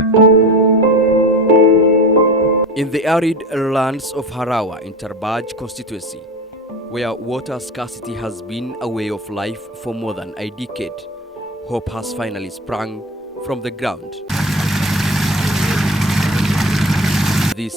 In the arid lands of Harawa in Tarbaj constituency, where water scarcity has been a way of life for more than a decade, hope has finally sprung from the ground. This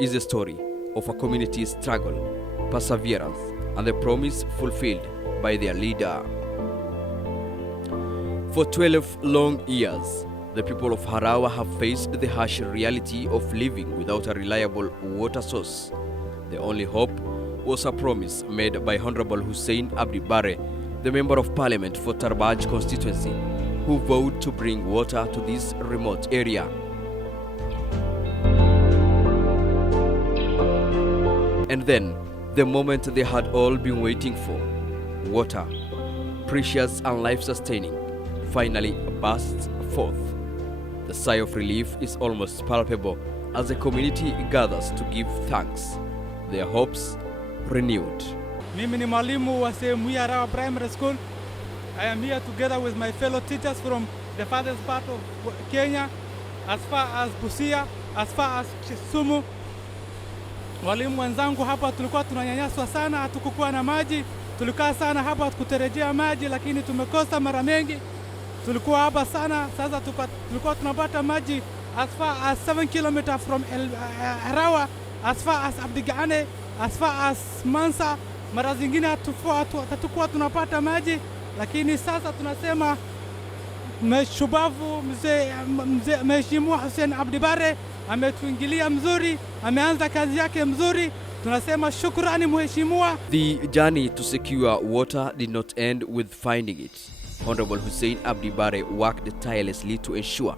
is a story of a community's struggle, perseverance, and the promise fulfilled by their leader. For 12 long years, the people of Harawa have faced the harsh reality of living without a reliable water source. The only hope was a promise made by Honorable Hussein Abdi Barre, the Member of Parliament for Tarbaj constituency, who vowed to bring water to this remote area. And then, the moment they had all been waiting for, water, precious and life-sustaining, finally bursts forth. The sigh of relief is almost palpable as the community gathers to give thanks, their hopes renewed. Mimi ni mwalimu wa sehemu ya Harawa Primary School. I am here together with my fellow teachers from the farthest part of Kenya, as far as Busia, as far as Kisumu. Walimu wenzangu hapa tulikuwa tunanyanyaswa sana, hatukukuwa na maji. Tulikaa sana hapa kutarejea maji, lakini tumekosa mara mengi. Tulikuwa hapa sana, sasa tulikuwa tunapata maji as far as 7 kilometers from Harawa, as far as Abdi, as far as Mansa. Mara zingine hatukuwa tunapata maji, lakini sasa tunasema mshubavu Mheshimiwa Hussein Abdi Barre ametuingilia mzuri, ameanza kazi yake mzuri. Tunasema shukrani Mheshimiwa. The journey to secure water did not end with finding it. Honorable Hussein Abdi Barre worked tirelessly to ensure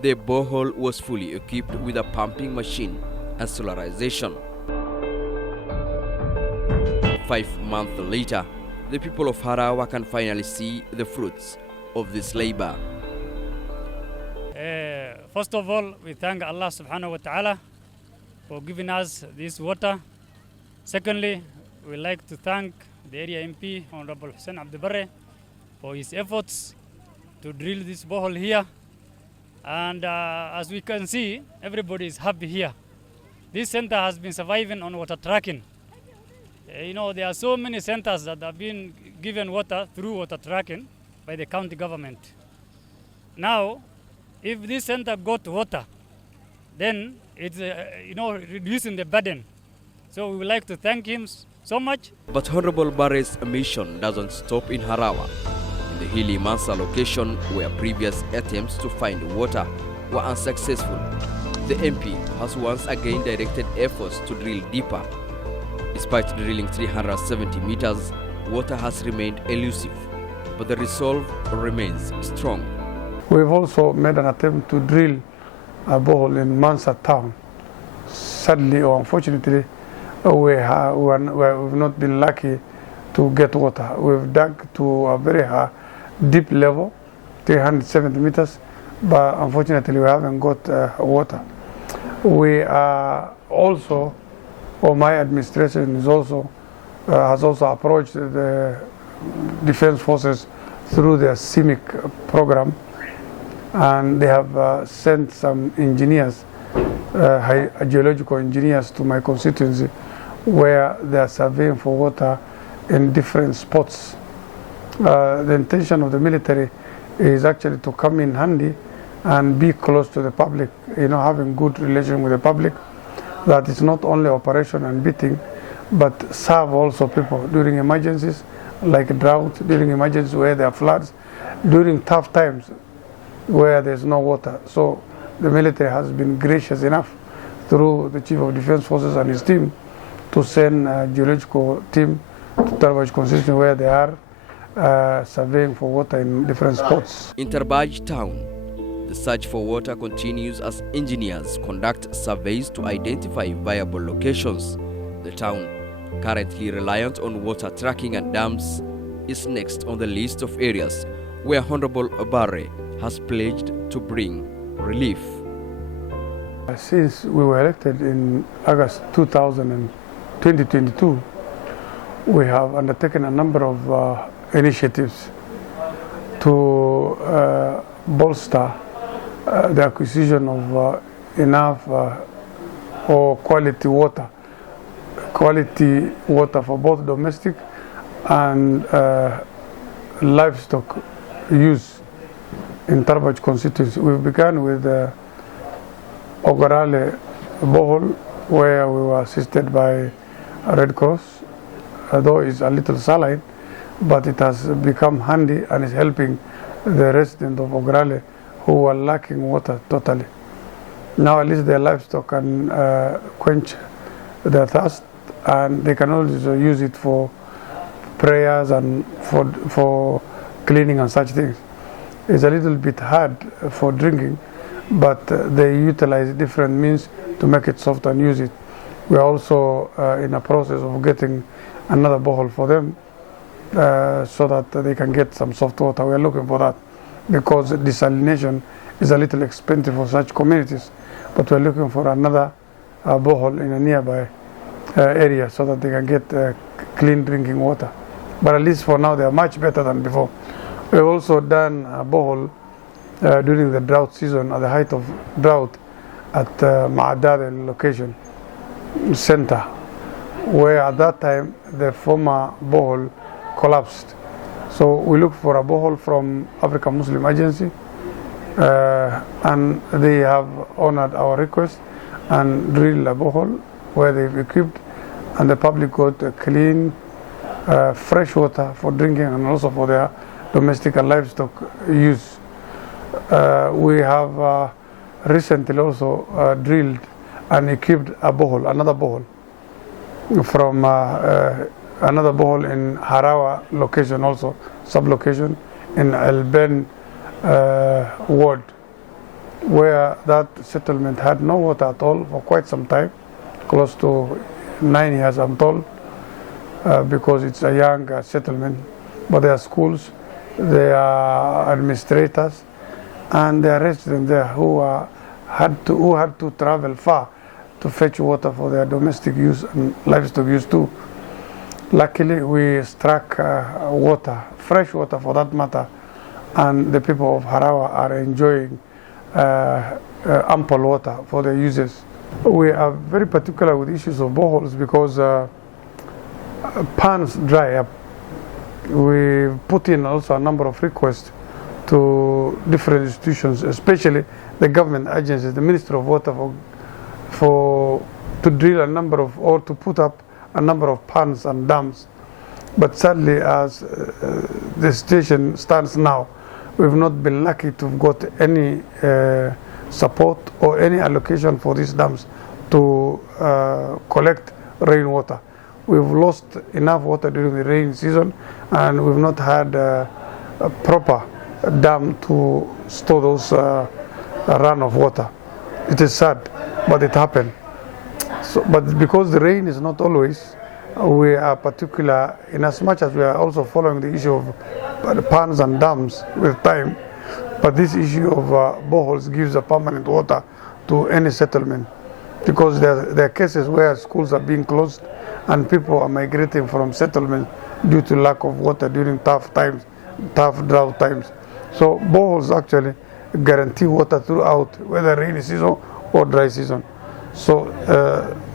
the borehole was fully equipped with a pumping machine and solarization. 5 months later, the people of Harawa can finally see the fruits of this labor. First of all, we thank Allah subhanahu wa ta'ala for giving us this water. Secondly, we like to thank the area MP, Honorable Hussein Abdi Barre, for his efforts to drill this borehole here. And as we can see, everybody is happy here. This center has been surviving on water tracking. You know, there are so many centers that have been given water through water tracking by the county government. Now, if this center got water, then it's reducing the burden. So we would like to thank him so much. But Honorable Barre's mission doesn't stop in Harawa. In the hilly Mansa location, where previous attempts to find water were unsuccessful, the MP has once again directed efforts to drill deeper. Despite drilling 370 meters, water has remained elusive, but the resolve remains strong. We've also made an attempt to drill a borehole in Mansa town. Sadly or unfortunately, we've not been lucky to get water. We've dug to a very deep level, 370 meters, but unfortunately we haven't got water. We are also, or my administration is also, has also approached the defense forces through their CIMIC program, and they have sent some engineers, geological engineers to my constituency, where they are surveying for water in different spots. The intention of the military is actually to come in handy and be close to the public, having good relation with the public, that is not only operation and beating, but serve also people during emergencies like drought, during emergencies where there are floods, during tough times where there's no water. So the military has been gracious enough through the Chief of Defense Forces and his team to send a geological team to Tarbaj constituency where they are surveying for water in different spots. In Tarbaj town, the search for water continues as engineers conduct surveys to identify viable locations. The town, currently reliant on water tracking and dams, is next on the list of areas where Honorable Barre has pledged to bring relief. Since we were elected in August 2022, we have undertaken a number of initiatives to bolster the acquisition of enough or quality water for both domestic and livestock use in Tarbaj constituency. We've begun with Ogorale borehole, where we were assisted by Red Cross, though it's a little saline, but it has become handy and is helping the residents of Ogorale who are lacking water totally. Now at least their livestock can quench their thirst, and they can also use it for prayers and for cleaning and such things. It's a little bit hard for drinking, but they utilize different means to make it soft and use it. We are also in a process of getting another borehole for them so that they can get some soft water. We are looking for that because desalination is a little expensive for such communities, but we are looking for another borehole in a nearby area so that they can get clean drinking water. But at least for now they are much better than before. We've also done a borehole during the drought season, at the height of drought, at Maadare location center, where at that time the former borehole collapsed. So we looked for a borehole from African Muslim Agency, and they have honored our request and drilled a borehole where they've equipped, and the public got clean, fresh water for drinking and also for their domestic and livestock use. We have recently also drilled and equipped a borehole, another borehole, from another borehole in Harawa location, also sub-location in El Ben ward, where that settlement had no water at all for quite some time, close to 9 years I'm told, because it's a young settlement. But there are schools, there are administrators, and there are residents there who had to travel far to fetch water for their domestic use and livestock use too. Luckily, we struck water, fresh water for that matter, and the people of Harawa are enjoying ample water for their uses. We are very particular with issues of boreholes because ponds dry up. We put in also a number of requests to different institutions, especially the government agencies, the Ministry of Water, to drill a number of, or to put up a number of ponds and dams. But sadly, as the situation stands now, we've not been lucky to have got any support or any allocation for these dams to collect rainwater. We've lost enough water during the rain season, and we've not had a proper dam to store those run of water. It is sad, but it happened. So, but because the rain is not always, we are particular in as much as we are also following the issue of ponds and dams with time. But this issue of boreholes gives a permanent water to any settlement, because there are cases where schools are being closed and people are migrating from settlement due to lack of water during tough times, tough drought times. So boreholes actually guarantee water throughout, whether rainy season or dry season. So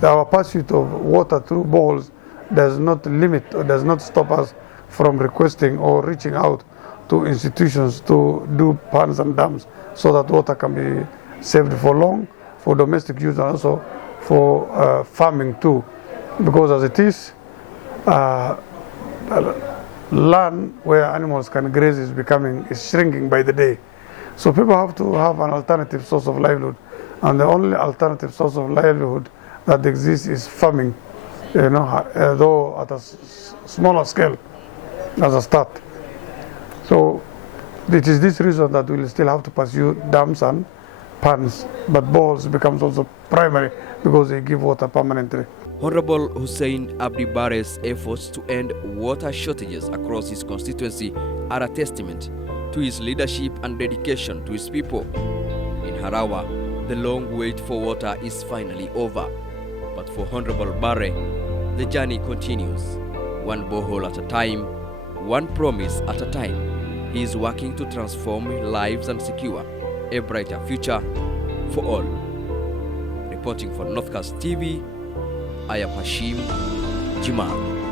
our pursuit of water through boreholes does not limit or does not stop us from requesting or reaching out to institutions to do ponds and dams so that water can be saved for long, for domestic use and also for farming too. Because as it is, land where animals can graze is shrinking by the day. So people have to have an alternative source of livelihood. And the only alternative source of livelihood that exists is farming, though at a smaller scale as a start. So it is this reason that we'll still have to pursue dams and ponds, but boreholes becomes also primary because they give water permanently. Honorable Hussein Abdi Barre's efforts to end water shortages across his constituency are a testament to his leadership and dedication to his people. In Harawa, the long wait for water is finally over. But for Honorable Barre, the journey continues. One borehole at a time, one promise at a time. He is working to transform lives and secure a brighter future for all. Reporting for Northcast TV, I am Hashim Jima.